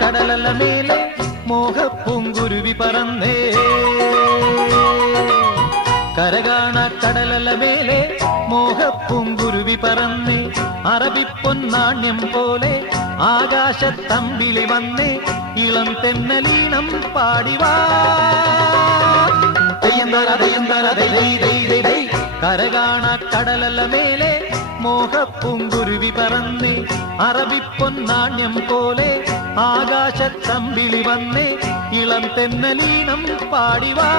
കടലല മേലെ മോഹപ്പൂങ്കുരുവി പറന്നേ കരകാണ കടലല മേലെ മോഹപ്പൂങ്കുരുവി പറന്നേ അറബിപ്പൊന്നാണ്യം പോലെ ആകാശത്തമ്പിളി വന്നേ ഇളം തെന്നലീണം പാടിവാ കരകാണ കടലല മേലെ മോഹപ്പൂങ്കുരുവി പറന്നേ അറബിപ്പൊന്നാണ്യം പോലെ ആകാശത്തമ്പിളി വന്നേ ഇളം തെന്നലീണം പാടിവാ.